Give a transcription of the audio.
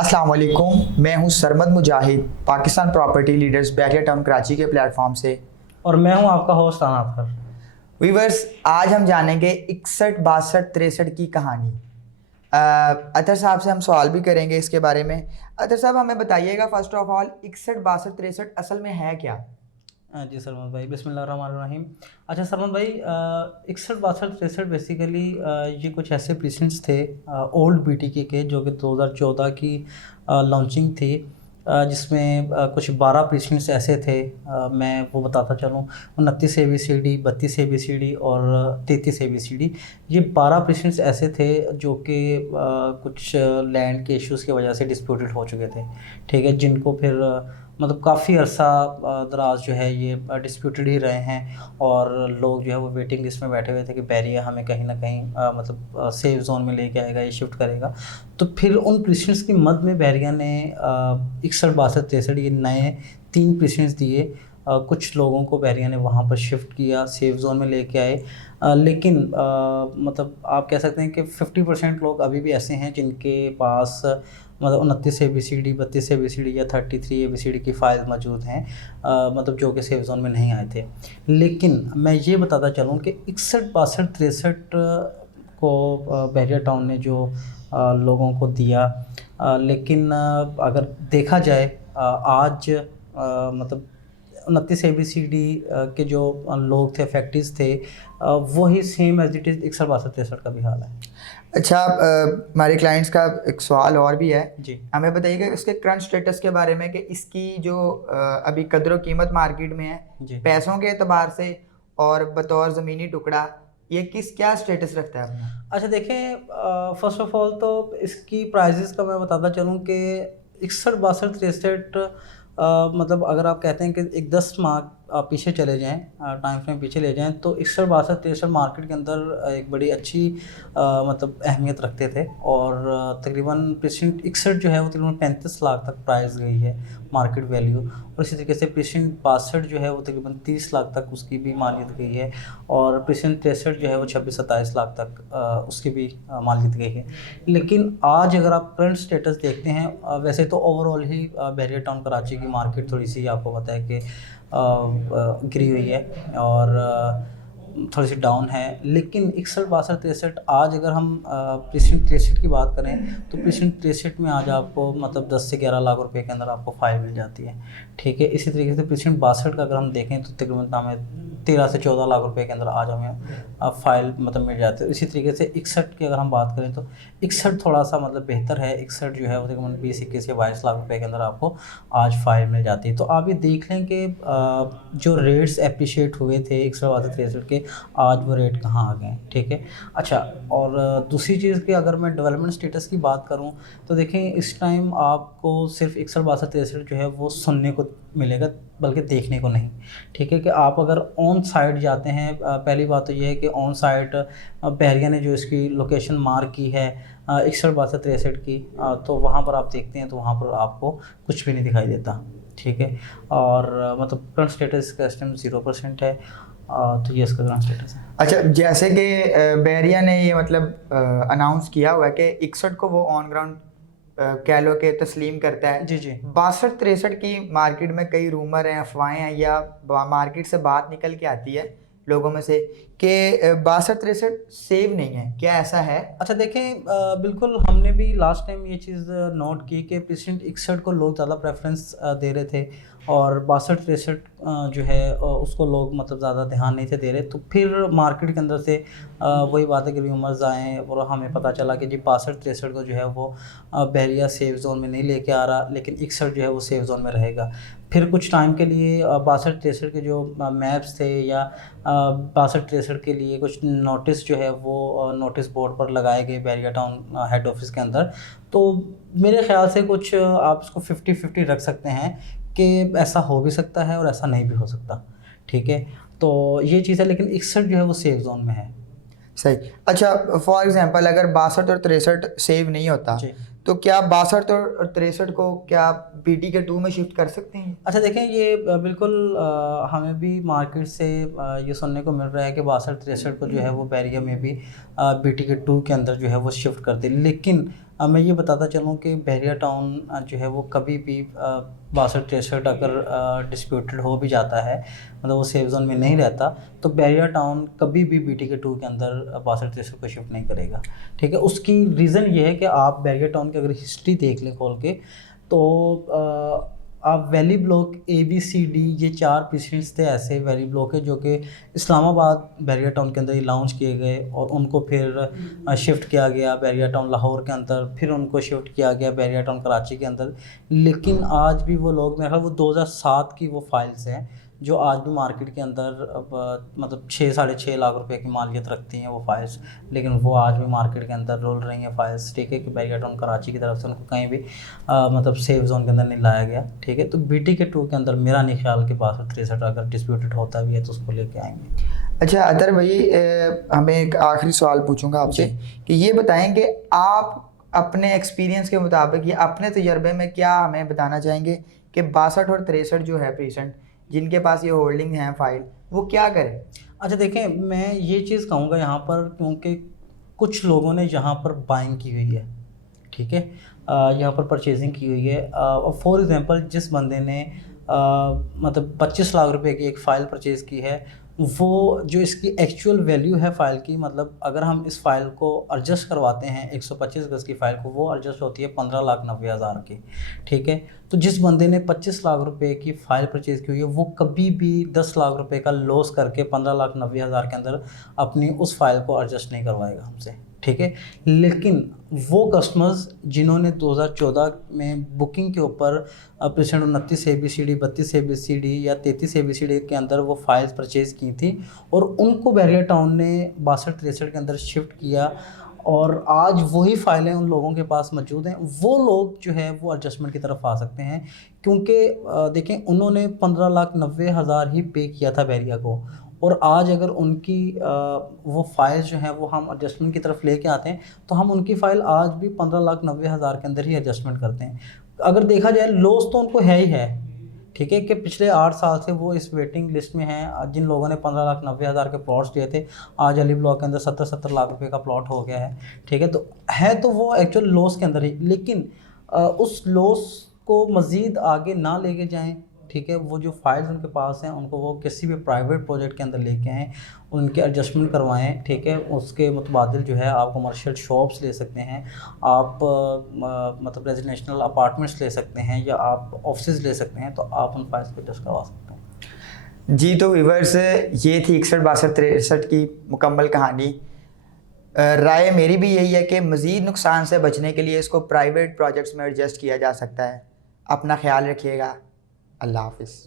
अस्सलाम वालेकुम, मैं हूं Sarmad Mujahid Pakistan property leaders Bahria town Karachi के प्लेटफॉर्म से। और मैं हूं आपका होस्ट अनाथ कर। वीवर्स, आज हम जानेंगे 61, 62, 63 की कहानी। अतर साहब से हम सवाल भी करेंगे इसके बारे में। अतर साहब, हमें बताइएगा फर्स्ट ऑफ ऑल 61, 62, 63 असल में है क्या? जी सरमद भाई, बिस्मिल्लाहिर्रहमानिर्रहीम। अच्छा सरमद भाई, 61, 62, 63 बेसिकली ये कुछ ऐसे प्रेसिडेंट्स थे ओल्ड बीटीके के, जो कि 2014 की लॉन्चिंग थी, जिसमें कुछ 12 प्रेसिडेंट्स ऐसे थे। मैं वो बताता चलूँ, 29 ABCD, 32 ABCD और 33 ABCD। ये 12 प्रेसिडेंट्स ऐसे थे जो कि कुछ लैंड के इश्यूज़ की वजह से डिस्प्यूटेड हो चुके थे, ठीक है, जिनको फिर मतलब काफ़ी अरसा दराज जो है ये डिस्प्यूटेड ही रहे हैं। और लोग जो है वो वेटिंग लिस्ट में बैठे हुए थे कि बैरिया हमें कहीं ना कहीं मतलब सेफ जोन में लेके आएगा, ये शिफ्ट करेगा। तो फिर उन प्रेसिडेंट्स की मद में बैरिया ने 61, 62, 63 ये नए 3 प्रेसिडेंट्स दिए। कुछ लोगों को बैरिया ने वहाँ पर शिफ्ट किया, सेफ जोन में लेके आए। लेकिन मतलब आप कह सकते हैं कि 50% लोग अभी भी ऐसे हैं जिनके पास मतलब 29 ABCD, 32 ABCD या 33 ABCD की फ़ाइल मौजूद हैं, मतलब जो कि सेफ जोन में नहीं आए थे। लेकिन मैं ये बताता चलूँ कि 61, 62, 63 को बैरिया टाउन ने जो लोगों को दिया, लेकिन अगर देखा जाए आज मतलब 29 ABCD के जो लोग थे, फैक्ट्रीज थे, वही सेम एज इट इज़ 61, 62, 63 का भी हाल है। अच्छा, हमारे क्लाइंट्स का एक सवाल और भी है। जी। हमें बताइएगा इसके करंट स्टेटस के बारे में कि इसकी जो अभी कदर कीमत मार्केट में है, जी। पैसों के एतबार से और बतौर ज़मीनी टुकड़ा, ये क्या स्टेटस रखता है अपना? अच्छा देखें, फ़र्स्ट ऑफ़ ऑल तो इसकी प्राइसेस का मैं बताता चलूँ कि 61, 62, 63 मतलब अगर आप कहते हैं कि एक 10 मार्क आप पीछे चले जाएँ, टाइम फ्रेम पीछे ले जाएँ, तो 61, 62, 63 मार्केट के अंदर एक बड़ी अच्छी मतलब अहमियत रखते थे। और तकरीबन प्रेसिडेंट 61 जो है वो तकरीबन 35 लाख तक प्राइस गई है मार्केट वैल्यू। और इसी तरीके से प्रेसिडेंट 62 जो है वो तकरीबन 30 लाख तक उसकी भी मालियत गई है। और प्रेसिडेंट 63 जो है वो 26-27 लाख तक उसकी भी मालियत गई है। लेकिन आज अगर आप करंट स्टेटस देखते हैं, वैसे तो ओवरऑल ही बैरिया टाउन कराची की मार्केट थोड़ी सी आपको पता है कि गिरी हुई है और थोड़ी सी डाउन है। लेकिन 61, 62, 63 आज अगर हम प्रेसिडेंट 63 की बात करें, तो प्रेसिडेंट 63 में आज आपको मतलब 10 से 11 लाख रुपए के अंदर आपको फ़ाइल मिल जाती है, ठीक है। इसी तरीके से प्रेसिडेंट 62 का अगर हम देखें तो तकरीबन हमें 13 से 14 लाख रुपए के अंदर आज हमें फ़ाइल मतलब मिल जाती है। इसी तरीके से 61 की अगर हम बात करें तो 61 थोड़ा सा मतलब बेहतर है। 61 जो है वो तकरीबन 20, 21 या 22 लाख रुपए के अंदर आपको आज फ़ाइल मिल जाती है। तो आप ये देख लें कि जो रेट्स एप्रिशिएट हुए थे 61, 62, 63 के, आज वो रेट कहाँ आ गए हैं, ठीक है। अच्छा, और दूसरी चीज़ की अगर मैं डेवलपमेंट स्टेटस की बात करूँ तो देखें इस टाइम आपको सिर्फ 61, 62, 63 जो है वो सुनने को मिलेगा, बल्कि देखने को नहीं, ठीक है। कि आप अगर ऑन साइट जाते हैं, पहली बात तो ये है कि ऑन साइट बैरिया ने जो इसकी लोकेशन मार्क की है 61, 62, 63 की, तो वहाँ पर आप देखते हैं तो वहाँ पर आपको कुछ भी नहीं दिखाई देता, ठीक है। और मतलब करंट स्टेटस का इस टाइम 0% है। तो ये इसका करंट स्टेटस है। अच्छा, जैसे कि बैरिया ने ये मतलब अनाउंस किया हुआ है कि 61 को वो ऑन ग्राउंड कह लो कि तस्लीम करता है। जी जी। 62, 63 की मार्केट में कई रूमर हैं, अफवाहें हैं, या मार्केट से बात निकल के आती है लोगों में से कि 62, 63 सेव नहीं है, क्या ऐसा है? अच्छा देखें, बिल्कुल हमने भी लास्ट टाइम ये चीज़ नोट की कि प्रेसिडेंट 61 को लोग ज़्यादा प्रेफरेंस दे रहे थे, और 62, 63 जो है उसको लोग मतलब ज़्यादा ध्यान नहीं थे दे रहे। तो फिर मार्केट के अंदर से वही बात है कि रूमर्स आए और हमें पता चला कि जी 62, 63 को जो है वो बैरिया सेफ जोन में नहीं लेके आ रहा, लेकिन 61 जो है वो सेफ जोन में रहेगा। फिर कुछ टाइम के लिए 62, 63 के जो मैप्स थे या 62, 63 के लिए कुछ नोटिस जो है वो नोटिस बोर्ड पर लगाए गए बैरिया टाउन हेड ऑफिस के अंदर। तो मेरे ख़्याल से कुछ आप इसको 50-50 रख सकते हैं कि ऐसा हो भी सकता है और ऐसा नहीं भी हो सकता, ठीक है। तो ये चीज़ है, लेकिन 61 जो है वो सेफ जोन में है। सही। अच्छा, फॉर एग्जांपल अगर 62 और 63 सेव नहीं होता, जी। तो क्या 62 और 63 को क्या BTK 2 में शिफ्ट कर सकते हैं? अच्छा देखें, ये बिल्कुल हमें भी मार्केट से ये सुनने को मिल रहा है कि 62, 63 को जो है वो बैरिया में भी BTK 2 के अंदर जो है वो शिफ्ट कर दे। लेकिन मैं ये बताता चलूँ कि बहरिया टाउन जो है वो कभी भी 62-63 अगर डिस्प्यूटेड हो भी जाता है, मतलब वो सेफ जोन में नहीं रहता, तो बहरिया टाउन कभी भी BTK 2 के अंदर 62-63 को शिफ्ट नहीं करेगा। ठीक है, उसकी रीज़न ये है कि आप बहरिया टाउन की अगर हिस्ट्री देख लें खोल के, तो आप वैली ब्लॉक ABCD ये 4 प्रेसिडेंट्स थे, ऐसे वैली ब्लॉक है जो कि इस्लामाबाद बहरिया टाउन के अंदर ही लॉन्च किए गए, और उनको फिर शिफ्ट किया गया बहरिया टाउन लाहौर के अंदर, फिर उनको शिफ्ट किया गया बहरिया टाउन कराची के अंदर। लेकिन आज भी वो लोग, मेरे ख्याल वो 2007 की वो फाइल्स हैं जो आज भी मार्केट के अंदर अब मतलब 6-6.5 लाख रुपए की मालियत रखती हैं वो फाइल्स, लेकिन वो आज भी मार्केट के अंदर रोल रही हैं फाइल्स। ठीक है, कि बहरिया टाउन कराची की तरफ से उनको कहीं भी मतलब सेफ जोन के अंदर नहीं लाया गया। ठीक है, तो BTK 2 के अंदर मेरा नहीं ख्याल कि 62-63 अगर डिस्प्यूटेड होता भी है तो उसको लेके आएंगे। अच्छा अतर भाई, हमें एक आखिरी सवाल पूछूंगा आपसे कि ये बताएं कि आप अपने एक्सपीरियंस के मुताबिक या अपने तजर्बे में क्या हमें बताना चाहेंगे कि 62 और 63 जो है पेशेंट जिनके पास ये होल्डिंग हैं फाइल, वो क्या करें? अच्छा देखें, मैं ये चीज़ कहूँगा यहाँ पर, क्योंकि कुछ लोगों ने यहाँ पर बाइंग की हुई है, ठीक है, यहाँ पर परचेजिंग की हुई है। फॉर एग्जांपल जिस बंदे ने मतलब 25 लाख रुपए की एक फ़ाइल परचेज़ की है, वो जो इसकी एक्चुअल वैल्यू है फ़ाइल की, मतलब अगर हम इस फ़ाइल को एडजस्ट करवाते हैं 125 गज़ की फ़ाइल को, वो एडजस्ट होती है 15,90,000 की। ठीक है, तो जिस बंदे ने 25 लाख रुपए की फ़ाइल परचेज़ की हुई है, वो कभी भी 10 लाख रुपए का लॉस करके 15,90,000 के अंदर अपनी उस फ़ाइल को एडजस्ट नहीं करवाएगा हमसे। ठीक है, लेकिन वो कस्टमर्स जिन्होंने 2014 में बुकिंग के ऊपर पेशेंट 29 ABCD, 32 ABCD या 33 ABCD के अंदर वो फाइल्स परचेज़ की थी, और उनको बहरिया टाउन ने 62-63 के अंदर शिफ्ट किया, और आज वही फ़ाइलें उन लोगों के पास मौजूद हैं, वो लोग जो है वो एडजस्टमेंट की तरफ आ सकते हैं। क्योंकि देखें, उन्होंने 15,90,000 ही पे किया था बहरिया को, और आज अगर उनकी वो फाइल्स जो हैं वो हम एडजस्टमेंट की तरफ लेके आते हैं, तो हम उनकी फ़ाइल आज भी 15,90,000 के अंदर ही एडजस्टमेंट करते हैं। अगर देखा जाए लॉस तो उनको है ही है। ठीक है, कि पिछले 8 साल से वो इस वेटिंग लिस्ट में हैं। जिन लोगों ने 15,90,000 के प्लॉट्स लिए थे, आज अली ब्लॉक के अंदर 70-70 लाख रुपए का प्लॉट हो गया है। ठीक है, तो है तो वो एक्चुअल लॉस के अंदर ही, लेकिन उस लॉस को मज़ीद आगे ना लेके जाएं। ठीक है, वो जो फाइल्स उनके पास हैं उनको वो किसी भी प्राइवेट प्रोजेक्ट के अंदर लेके आएँ, उनके एडजस्टमेंट करवाएं। ठीक है, उसके मुतबादिल जो है आप कमर्शियल शॉप्स ले सकते हैं, आप मतलब रेजिडेंशियल अपार्टमेंट्स ले सकते हैं, या आप ऑफिस ले सकते हैं, तो आप उन फाइल्स को एडजस्ट करवा सकते हैं। जी, तो व्यूअर्स, ये थी 61-62-63 की मुकम्मल कहानी। राय मेरी भी यही है कि मज़ीद नुकसान से बचने के लिए इसको प्राइवेट प्रोजेक्ट्स में एडजस्ट किया जा सकता है। अपना ख्याल रखिएगा। अल्लाह हाफ़िज़।